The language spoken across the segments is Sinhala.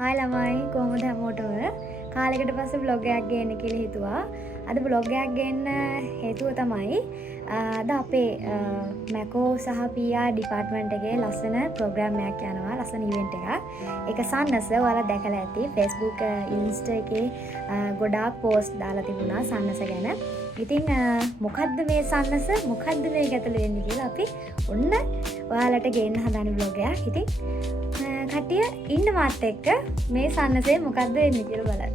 හායි ළමයි කොහොමද හැමෝටම කාලයකට පස්සේ බ්ලොග් එකක් ගේන්න කියලා හිතුවා. අද බ්ලොග් එකක් ගේන්න හේතුව තමයි අද අපේ මැකෝ සහ PR ඩිපාර්ට්මන්ට් එකේ ලස්සන ප්‍රෝග්‍රෑම් එකක් යනවා. ලස්සන ඉවෙන්ට් එකක්. ඒක සන්නස ඔයාලා දැකලා ඇති. Facebook Insta එකේ ගොඩාක් පෝස්ට් දාලා තිබුණා සන්නස ගැන. ඉතින් මොකද්ද මේ සන්නස? මොකද්ද මේ ගැටලු වෙන්නේ කියලා අපි ඔන්න ඔයාලට ගේන්න හදන බ්ලොග් එකක්. ඉතින් කට්ටිය ඉන්න මාත් එක්ක මේ සන්නසේ මොකද්ද වෙන්නේ කියලා බලන්න.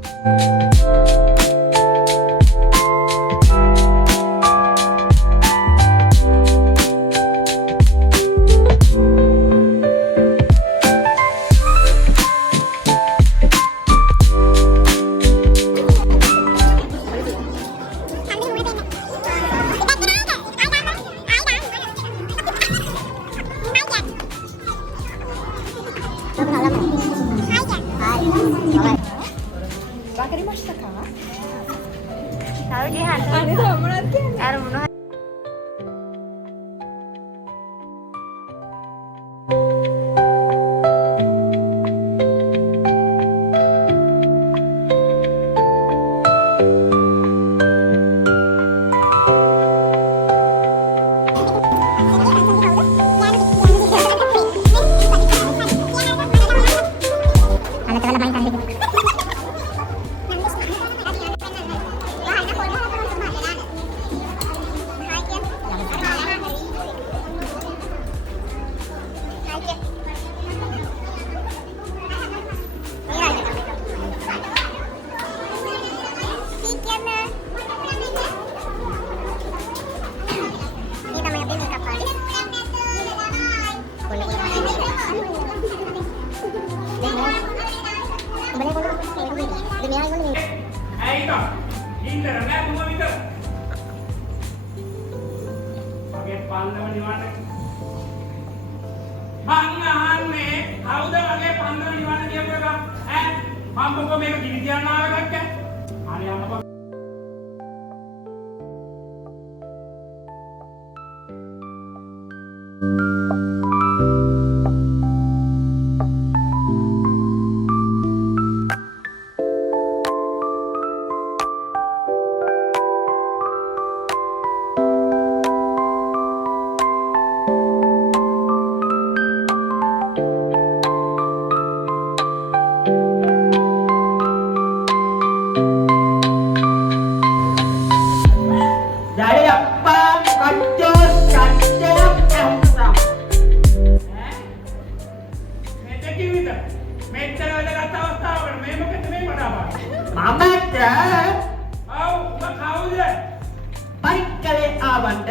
පරික්කලේ ආවන්ට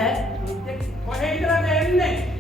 කොහෙන්ද එන්නේ?